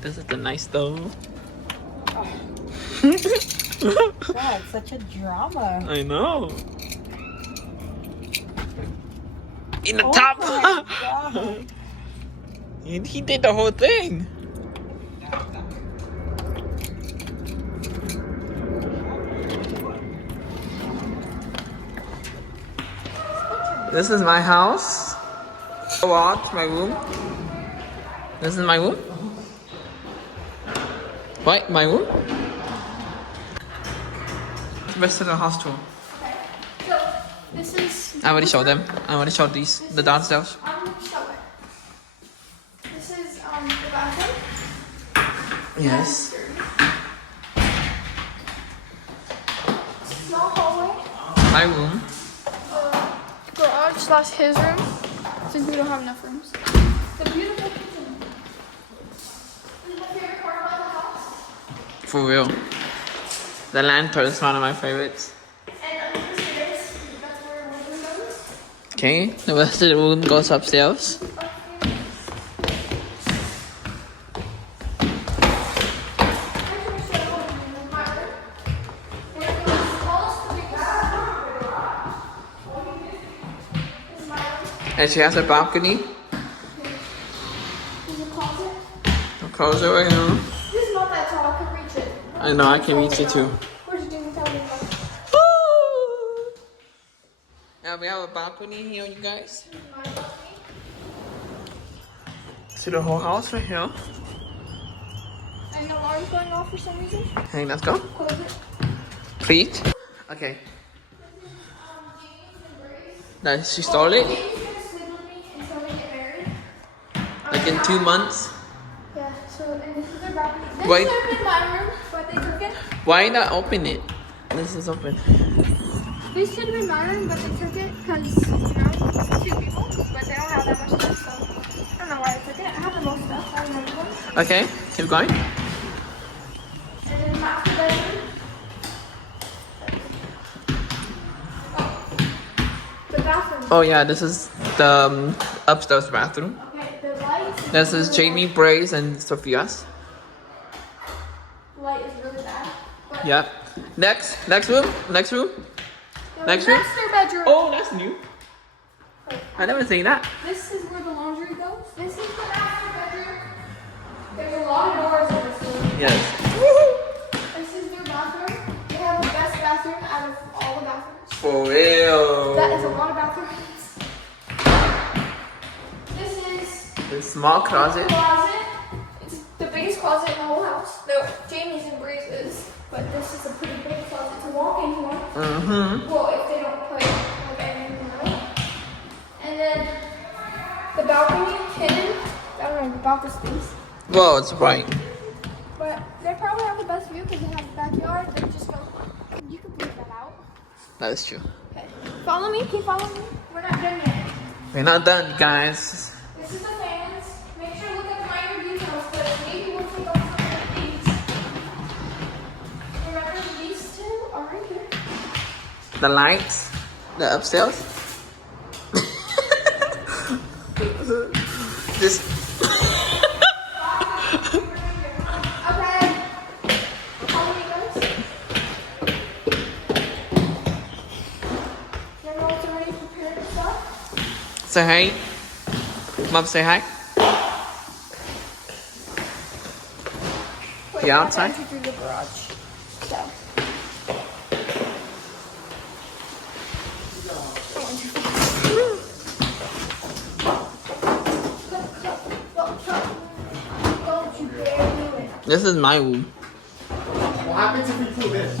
This is a nice stove. God, such a drama. I know. In the Oh top. my God. He did the whole thing. This is my house. What? My room. This is my room. What? My room? Rest of the house tour. Okay. So this is. I already showed them. I already showed these. The downstairs. I'm gonna show it. This is the bathroom. Yes. Small hallway. My room. Garage slash his room. Since we don't have enough rooms. The beautiful kitchen. This is my favorite part about the house. For real. The lantern is one of my favorites. And under the stairs, that's where one room goes. Okay. The rest of the room goes upstairs. And she has a balcony. I'll close it right now. This is not that tall, I can reach it. I know, I can reach it too. Where's Jimmy telling me about? Now we have a balcony here, you guys. My balcony. See the whole house right here. And the alarm's going off for some reason. Hey, let's go. Close it. Please. Okay. That she stole it. Jamie's gonna sleep with me until we get married. Like in 2 months. Yeah, so, and this is their balcony. This Wait. should have been my room, but they took it. Why not open it? This is open. This should have been my room, but they took it because, it's 2 people, but they don't have that much stuff, so I don't know why they took it. I have the most stuff, I remember them. Okay, keep going. And then master bedroom. The bathroom. Oh yeah, this is the upstairs bathroom. Okay, the light. This is Jamie, Bray's, and Sophia's. The light is really bad. But Yep. Next room. Next room. the next room. master bedroom. Oh, that's new. I never seen that. This is where the laundry goes. This is the master bedroom. There's a lot of doors in this room. Yes. This is their bathroom. They have the best bathroom out of all the bathrooms. For real. That is a lot of bathrooms. This is The small the closet. closet. It's the biggest closet in the whole house. Though Jamie's and Breeze's, but this is a pretty big closet to walk into. Mm-hmm. Well, if they don't put like anything in it. And then the balcony hidden. I don't know about the space. Well, it's bright. But they probably have the best view because they have a backyard. They just go. You can bleep that out. That is true. Okay. Follow me. Keep following me. We're not done yet. We're not done, guys. This is the fans. Make sure to look at the minor details, but maybe we'll take off some of these. Remember, these two are right here. The lights. The upstairs. This. Okay. Follow me, guys. Remember what's already prepared and stuff? Say hi. Mom, say hi. Wait, The I have to outside? enter through the garage. So. Don't you dare do it. This is my room. What happens if we do this?